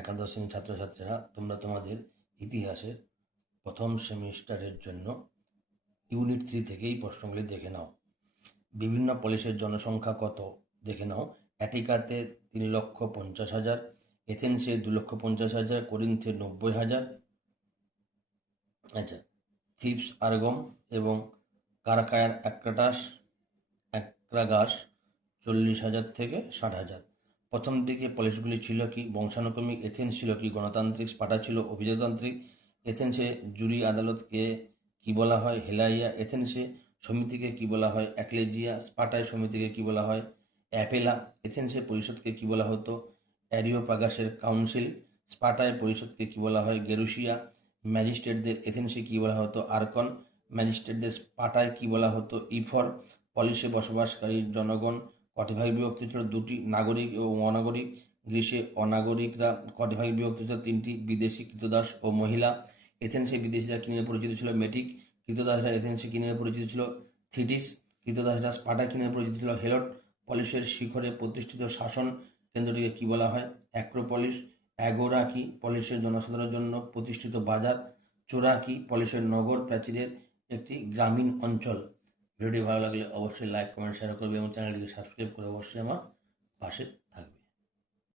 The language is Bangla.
একাদশ শ্রেণীর ছাত্রছাত্রীরা, তোমরা তোমাদের ইতিহাসের প্রথম সেমিস্টারের জন্য ইউনিট 3 থেকেই প্রশ্নগুলি দেখে নাও। বিভিন্ন পলিসের জনসংখ্যা কত দেখে নাও। অ্যাটিকাতে 3,50,000, এথেন্সে 2,50,000, করিন্থে 90,000। আচ্ছা, থিবস, আর্গম এবং কারাকায়ার অ্যাক্রাগাস 40,000 থেকে 60,000। প্রথম দিকে পলিসগুলি ছিল কি? বংশানুক্রমিক। এথেন্স ছিল কি? গণতান্ত্রিক। স্পার্টা ছিল অভিজাততান্ত্রিক। এথেন্সে জুরি আদালতকে কি বলা হয়? হেলাইয়া। এথেন্সে সমিতিকে কি বলা হয়? অ্যাক্লেজিয়া। স্পার্টায় সমিতিকে কি বলা হয়? অ্যাপেলা। এথেন্সে পরিষদকে কি বলা হতো? অ্যারিওপাগাসের কাউন্সিল। স্পার্টায় পরিষদকে কি বলা হয়? গেরুসিয়া। ম্যাজিস্ট্রেটদের এথেন্সে কি বলা হতো? আর্কন। ম্যাজিস্ট্রেটদের স্পার্টায় কি বলা হতো? ইফর। পলিসে বসবাসকারী জনগণ কটি ভাগে বিভক্ত ছিল? 2টি, নাগরিক এবং অনাগরিক। গ্রিসে অনাগরিকরা কটি ভাগে বিভক্ত ছিল? 3টি, বিদেশি, কৃতদাস ও মহিলা। এথেন্সে বিদেশিরা কি নামে পরিচিত ছিল? মেটিক। কৃতদাসরা এথেন্সে কি নামে পরিচিত ছিল? থিটিস। কৃতদাসরা স্পার্টায় কি নামে পরিচিত ছিল? হেলট। পলিসের শিখরে প্রতিষ্ঠিত শাসন কেন্দ্রটিকে কি বলা হয়? অ্যাক্রোপলিস। অ্যাগোরা কি? পলিসের জনসাধারণের জন্য প্রতিষ্ঠিত বাজার। চোরা কি? পলিসের নগর প্রাচীরের একটি গ্রামীণ অঞ্চল। ভিডিওটি ভালো লাগলে অবশ্যই লাইক, কমেন্ট, শেয়ার করবে এবং চ্যানেলটিকে সাবস্ক্রাইব করে অবশ্যই আমার পাশে থাকবে।